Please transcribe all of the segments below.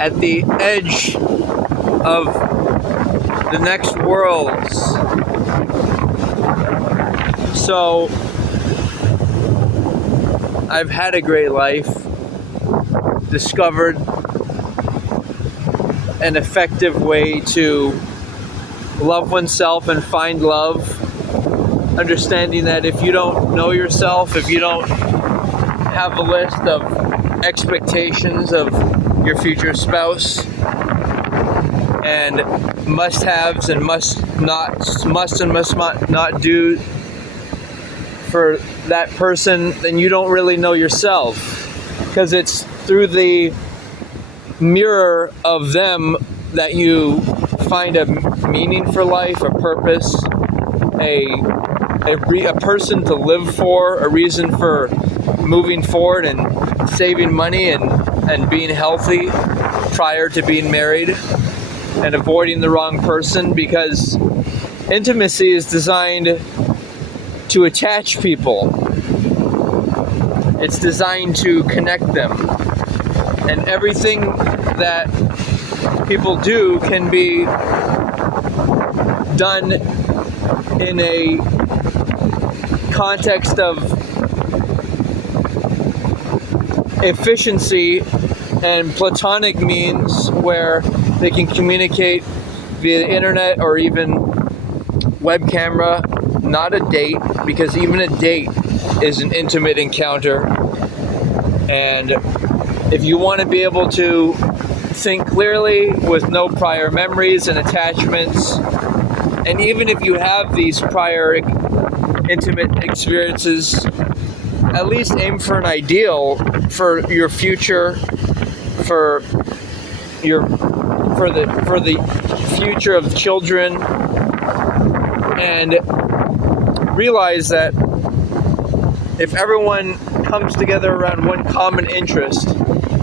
at the edge of the next worlds. So I've had a great life, discovered an effective way to love oneself and find love, understanding that if you don't know yourself, if you don't have a list of expectations of your future spouse and must-haves and must and must not do for that person, then you don't really know yourself, because it's through the mirror of them that you find a meaning for life, a purpose, a person to live for, a reason for moving forward and saving money and being healthy prior to being married and avoiding the wrong person, because intimacy is designed to attach people. It's designed to connect them. And everything that people do can be done in a context of efficiency and platonic means, where they can communicate via the internet or even web camera, not a date, because even a date is an intimate encounter. And if you want to be able to think clearly with no prior memories and attachments, and even if you have these prior intimate experiences, at least aim for an ideal for your future, for the future of children, and realize that if everyone comes together around one common interest,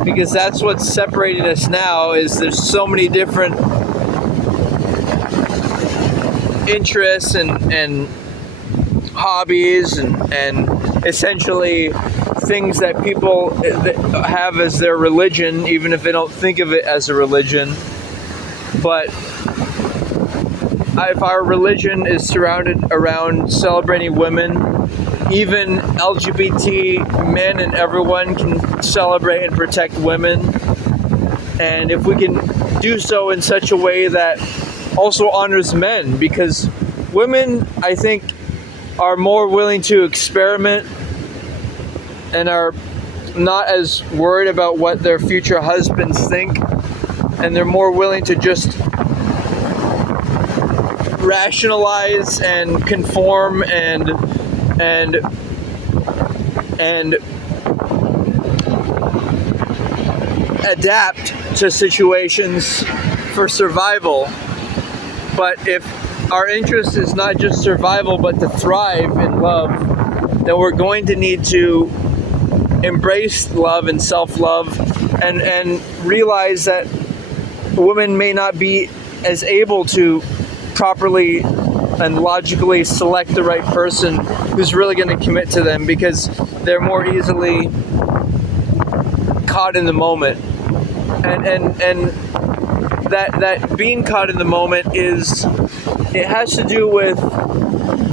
because that's what's separating us now, is there's so many different interests and hobbies and essentially things that people have as their religion, even if they don't think of it as a religion. But if our religion is surrounded around celebrating women, even LGBT men and everyone can celebrate and protect women. And if we can do so in such a way that also honors men, because women, I think, are more willing to experiment and are not as worried about what their future husbands think, and they're more willing to just rationalize and conform and adapt to situations for survival. But if our interest is not just survival but to thrive in love, then we're going to need to embrace love and self-love and realize that women may not be as able to properly and logically select the right person who's really going to commit to them, because they're more easily caught in the moment. And that being caught in the moment it has to do with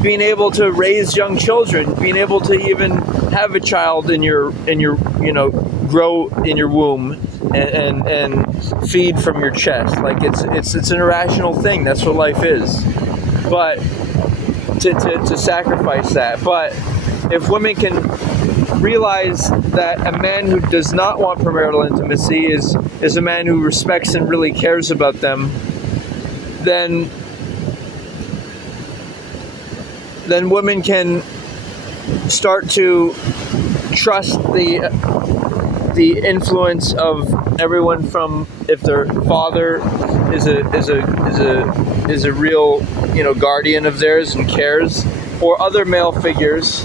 being able to raise young children, being able to even have a child in your grow in your womb and feed from your chest. Like it's an irrational thing. That's what life is. But to sacrifice that. But if women can realize that a man who does not want premarital intimacy is a man who respects and really cares about them, then women can start to trust the influence of everyone, from if their father is a real guardian of theirs and cares, or other male figures,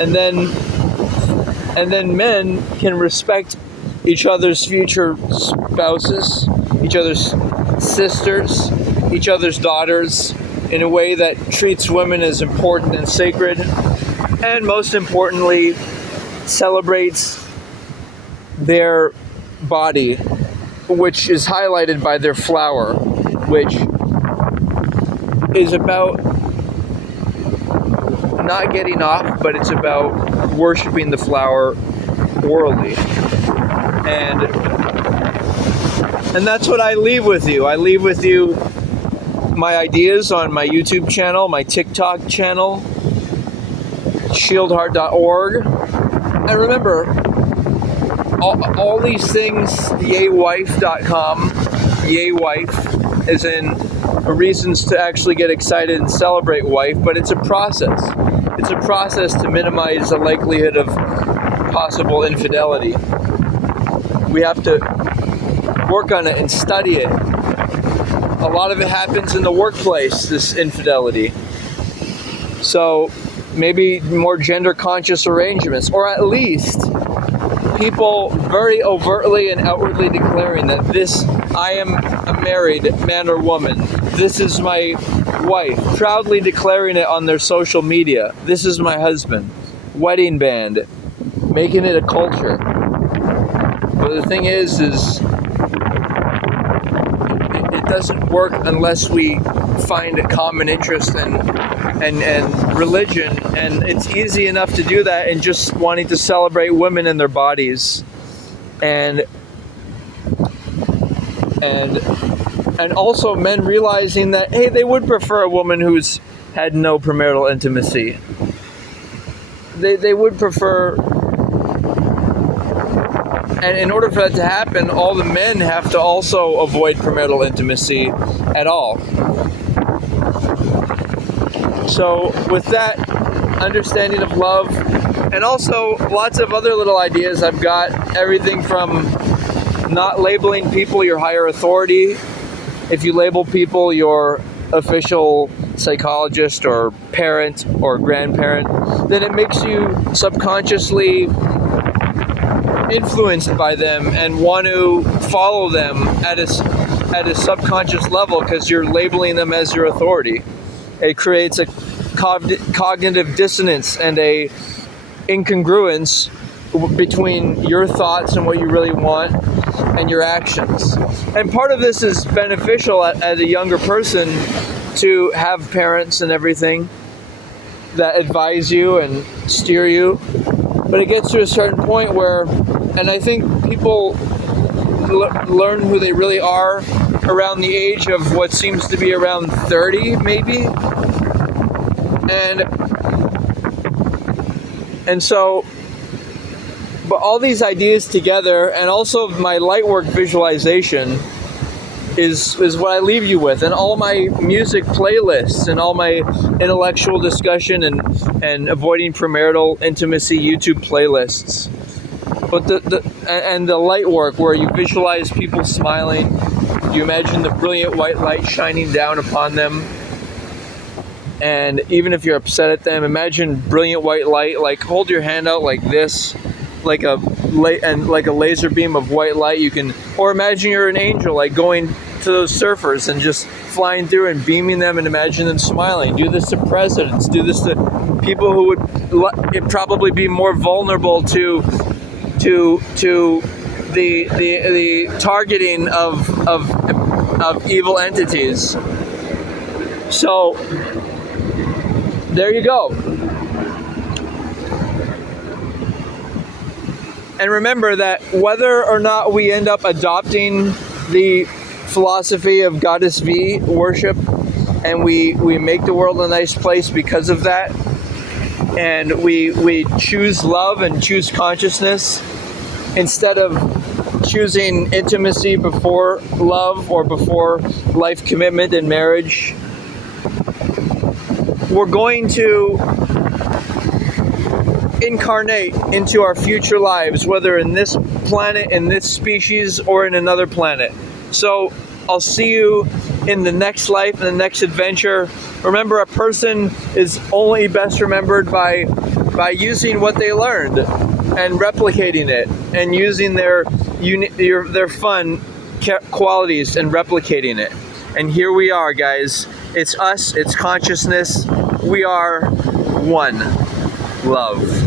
and then men can respect each other's future spouses, each other's sisters, each other's daughters, in a way that treats women as important and sacred, and most importantly, celebrates their body which is highlighted by their flower, which is about not getting off, but it's about worshiping the flower orally. And that's what I leave with you. I leave with you my ideas on my YouTube channel, my TikTok channel, shieldheart.org. And remember, all these things, yaywife.com, yaywife, as in reasons to actually get excited and celebrate wife, but it's a process. It's a process to minimize the likelihood of possible infidelity. We have to work on it and study it. A lot of it happens in the workplace, this infidelity. So maybe more gender conscious arrangements, or at least people very overtly and outwardly declaring that I am a married man or woman. This is my wife, proudly declaring it on their social media. This is my husband. Wedding band, making it a culture. But the thing is it doesn't work unless we find a common interest and religion, and it's easy enough to do that in just wanting to celebrate women and their bodies, and also men realizing that, hey, they would prefer a woman who's had no premarital intimacy. They would prefer. And in order for that to happen, all the men have to also avoid premarital intimacy at all. So with that understanding of love, and also lots of other little ideas, I've got everything from not labeling people your higher authority. If you label people your official psychologist or parent or grandparent, then it makes you subconsciously influenced by them and want to follow them at a subconscious level because you're labeling them as your authority. It creates a cognitive dissonance and a incongruence between your thoughts and what you really want and your actions. And part of this is beneficial as a younger person to have parents and everything that advise you and steer you. But it gets to a certain point where, and I think people learn who they really are around the age of what seems to be around 30, maybe. And so, but all these ideas together, and also my light work visualization is what I leave you with, and all my music playlists and all my intellectual discussion and avoiding premarital intimacy YouTube playlists. But the light work where you visualize people smiling, you imagine the brilliant white light shining down upon them, and even if you're upset at them, imagine brilliant white light, like hold your hand out like this, like a laser beam of white light. You can, or imagine you're an angel, like going to those surfers and just flying through and beaming them, and imagine them smiling. Do this to presidents. Do this to people who would probably be more vulnerable to the targeting of evil entities. So there you go. And remember that whether or not we end up adopting the philosophy of Goddess V worship, and we make the world a nice place because of that, and we choose love and choose consciousness instead of choosing intimacy before love or before life commitment and marriage, we're going to incarnate into our future lives, whether in this planet, in this species, or in another planet. So I'll see you in the next life, in the next adventure. Remember, a person is only best remembered by using what they learned and replicating it, and using their fun qualities and replicating it. And here we are, guys. It's us, it's consciousness. We are one. Love.